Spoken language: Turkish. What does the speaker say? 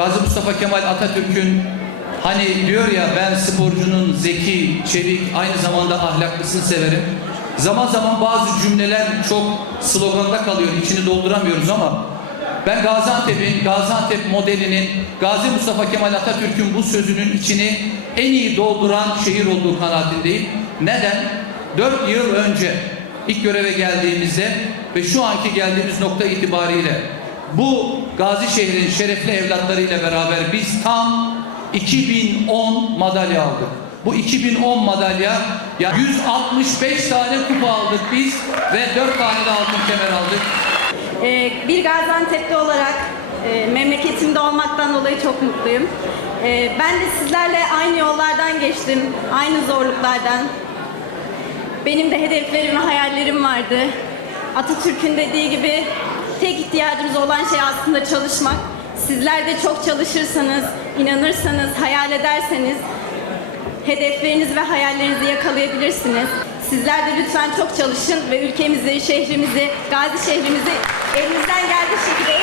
Gazi Mustafa Kemal Atatürk'ün hani diyor ya ben sporcunun zeki, çevik, aynı zamanda ahlaklısını severim. Zaman zaman bazı cümleler çok sloganda kalıyor, içini dolduramıyoruz ama ben Gaziantep'in, Gaziantep modelinin, Gazi Mustafa Kemal Atatürk'ün bu sözünün içini en iyi dolduran şehir olduğu kanaatindeyim. Neden? Dört yıl önce ilk göreve geldiğimizde ve şu anki geldiğimiz nokta itibariyle bu Gazi şehrin şerefli evlatlarıyla beraber biz tam 2010 madalya aldık. Bu 2010 madalya ya 165 tane kupa aldık biz ve 4 tane de altın kemer aldık. Ee, bir Gaziantep'li olarak e, memleketimde olmaktan dolayı çok mutluyum. Ee, ben de sizlerle aynı yollardan geçtim, aynı zorluklardan. Benim de hedeflerim ve hayallerim vardı. Atatürk'ün dediği gibi tek ihtiyacımız olan şey aslında çalışmak. Sizler de çok çalışırsanız, inanırsanız, hayal ederseniz hedefleriniz ve hayallerinizi yakalayabilirsiniz. Sizler de lütfen çok çalışın ve ülkemizi, şehrimizi, Gazi şehrimizi elinizden geldiği şekilde